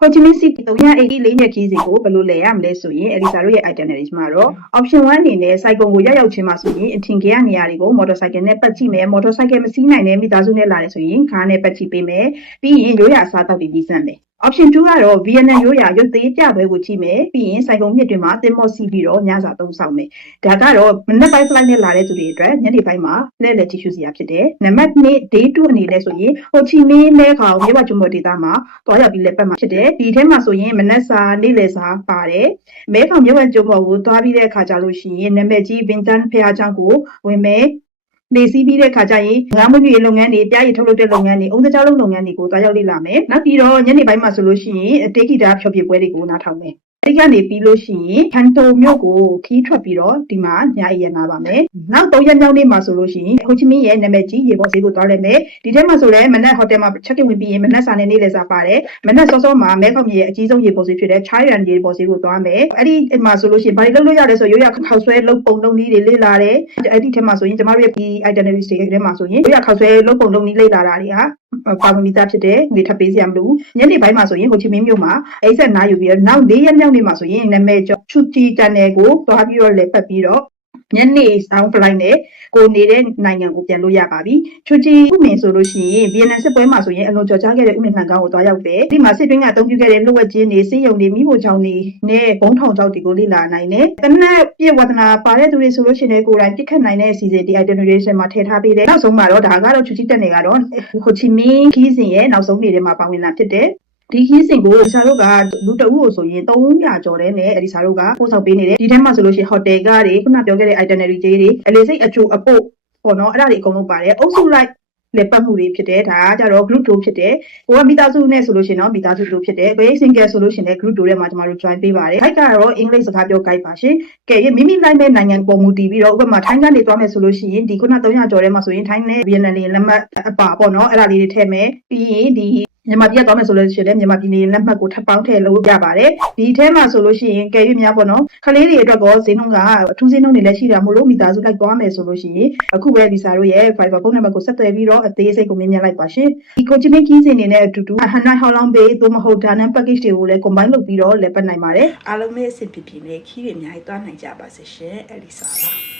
ဟိုချီမင်းစီ380လေးရက်ခီးစီကိုဘယ်လိုလဲရမလဲဆိုရင်Elisaတို့ရဲ့ itinerary မှာတော့ option 1အနေနဲ့စိုက်ကုံကိုရောက်ချင်းမှာဆိုရင်အထင်ကြီးနေရာတွေကို motorcycle နဲ့ပတ်ကြည့်မယ် motorcycle မစီးနိုင်တဲ့မိသားစုနဲ့လာတယ်ဆိုရင်ကားနဲ့ပတ်ကြည့်ပေးမယ်ပြီးရင်ရိုးရာအစားအသောက်တွေပြီးစမ်းမယ် option 2ကတော့ Vietnam ရိုးရာရုပ်သေးပြပွဲကိုကြည့်မယ်ပြီးရင်စိုက်ကုံမြစ်တွေမှာသင်္ဘောစီးပြီးတော့ညစာသုံးဆောင်မယ်ဒါကတော့မနက်ပိုင်း flight နဲ့လာတဲ့သူတွေအတွက်ညနေပိုင်းမှာလှည့်လည်ကြည့်ရှုစရာဖြစ်တယ်နံပါတ်2 day 2အနေနဲ့ဆိုရင်ဟိုချီမင်းမဲခေါင်မြေဝကျွန်းပေါ်ဒေသမှာတွားရောက်ပြီးလက်ပတ်မှာဖြစ်တယ်ဒီထဲမှာဆိုရင်မနက်စာနေ့လယ်စာပါတယ်မဲခေါင်မြေဝကျွန်းပေါ်ကိုတွားပြီးတဲ့အခါကျလို့ရှိရင်နာမည်ကြီးဗင်တန်ဖျားချောင်းကိုဝင်မယ်နေစီးပြီးတဲ့ခါကျရင်ငါးမွေးမြူလုပ်ငန်းတွေပြားရည်ထုတ်လုပ်တဲ့လုပ်ငန်းတွေအုံးတကြားလုံးလုပ်ငန်းတွေကိုတွားရောက်လေ့လာမယ်နောက်ပြီးတော့ညနေပိုင်းမှာဆိုလို့ရှိရင်တေဂီတာဖျော်ဖြေပွဲတွေကိုနားထောင်မယ်အဲ့ကနေပြီးလို့ရှိရင်ဟန်တိုမြို့ကိုခီးထွက်ပြီးတော့ဒီမှာညအိပ်ရနာပါမယ်နောက်3ရက်မြောက်နေ့မှာဆိုလို့ရှိရင်ဟိုချီမင်းရဲ့နာမည်ကြီးရေပေါ်ဈေးကိုတွားလိုက်မယ်ဒီထဲမှာဆိုလည်းမနက်ဟိုတယ်မှာ check in ဝင်ပြီးရင်မနက်စာနဲ့နေ့လယ်စာပါတယ်မနက်စောစောမှာမဲခေါင်မြေရဲ့အကြီးဆုံးရေပေါ်ဈေးဖြစ်တဲ့ Chai Ran ရေပေါ်ဈေးကိုတွားမယ်အဲ့ဒီမှာဆိုလို့ရှိရင်ဘာတွေလုပ်လို့ရလဲဆိုရိုးရခောက်ဆွဲလုပ်ပုံလုပ်နည်းတွေလေ့လာတယ်အဲ့ဒီထဲမှာဆိုရင်ကျမတို့ရဲ့ဒီ itinerary တွေထဲမှာဆိုရင်ရိုးရခောက်ဆွဲလုပ်ပုံလုပ်နည်းလေ့လာတာတွေဟာပါဝင်ပြီးသားဖြစ်တယ်ငွေထပ်ပေးစရာမလိုညနေပိုင်းမှာဆိုရင်ဟိုချီမင်းမြို့မှာအိဆက်နားယူပြီးတော့နောက်4ရက်မြောက်နေ့မှာဆိုရင်နာမည်ကျော်ချူတီတန်နယ်ကိုသွားပြီးတော့လည်းပတ်ပြီးတော့ညနေဆောင် flight နဲ့ကိုနေတဲ့နိုင်ငံကိုပြန်လို့ရပါပြီချူတီဥမင်ဆိုလို့ရှိရင်ဗီယက်နမ်စစ်ပွဲမှာဆိုရင်အလွန်ကြော်ကြားခဲ့တဲ့ဥမင်ခံကောင်းကိုသွားရောက်တယ်ဒီမှာစစ်တွင်းကအသုံးပြုခဲ့တဲ့လှုပ်ဝက်ချင်းတွေစစ်ရုံတွေမိဖို့ချောင်းတွေနဲ့ဘုံထောင်ချောက်တွေကိုလေ့လာနိုင်တယ်တနက်ပြည့်ဝဒနာပါတဲ့သူတွေဆိုလို့ရှိရင်ကိုယ်တိုင်ပြစ်ခတ်နိုင်တဲ့အစီအစဉ်ဒီ itinerary မှာထည့်ထားပေးတယ်နောက်ဆုံးမှာတော့ဒါကတော့ချူတီတက်နယ်ကတော့ဟိုချီမင်းခီးစဉ်ရဲ့နောက်ဆုံးနေ့ထဲမှာပါဝင်လာဖြစ်တယ်ဒီခီးစဉ်ကိုဆရာတို့ကလူတအုပ်ကိုဆိုရင်300ကျော်တဲ့နဲ့အဲဒီဆရာတို့ကပို့ဆောင်ပေးနေတယ်ဒီထဲမှာဆိုလို့ရှိရင်ဟိုတယ်ကတွေခုနပြောခဲ့တဲ့ itinerary တွေအလေးစိတ်အချိုအပုတ်ပေါ့နော်အဲ့ဒါတွေအကုန်လုံးပါတယ်အုပ်စုလိုက်လက်ပတ်မှုတွေဖြစ်တယ်ဒါကကြတော့ group 2ဖြစ်တယ်ကိုကမိသားစုနဲ့ဆိုလို့ရှိရင်တော့မိသားစု2ဖြစ်တယ်ကိုယ် single ဆိုလို့ရှိရင်လည်း group 2ထဲမှာကျမတို့ join ပေးပါတယ် guide ကတော့အင်္ဂလိပ်စကားပြော guide ပါရှင်ကဲမိမိလိုက်မဲ့နိုင်ငံပေါ်မူတည်ပြီးတော့ဥပမာထိုင်းကနေသွားမယ်ဆိုလို့ရှိရင်ဒီခုန300ကျော်ထဲမှာဆိုရင်ထိုင်းနဲ့ဗီယက်နမ်တွေလက်မှတ်အပါပေါ့နော်အဲ့ဒါလေးတွေထည့်မယ်ပြီးရင်ဒီမြန်မာပြည်သွားမယ်ဆိုလို့ရှိရင်မြန်မာပြည်နေလက်မှတ်ကိုထပ်ပေါင်းထည့်လို့ရပါတယ်ဒီထဲမှာဆိုလို့ရှိရင်ကဲရွေးများပေါ့နော်ခလေးတွေအတွက်ကောဈေးနှုန်းကအထူးဈေးနှုန်းတွေလည်းရှိတာမို့လို့မိသားစုလိုက်သွားမယ်ဆိုလို့ရှိရင်အခုပဲဒီစာတို့ရဲ့ Viber ဖုန်းနံပါတ်ကိုဆက်သွယ်ပြီးတော့အသေးစိတ်ကိုမြင်လိုက်ပါရှင်ဒီကိုချီမင်းကီးစင်နေတဲ့အတူတူဟန်နိုင်ဟောင်းလောင်းပေးသို့မဟုတ်ဒါနန် package တွေကိုလည်း combine လုပ်ပြီးတော့လည်းပတ်နိုင်ပါတယ်အားလုံးပဲအဆင်ပြေပြေနဲ့ခီးတွေအများကြီးသွားနိုင်ကြပါစေရှင်Elisaပါ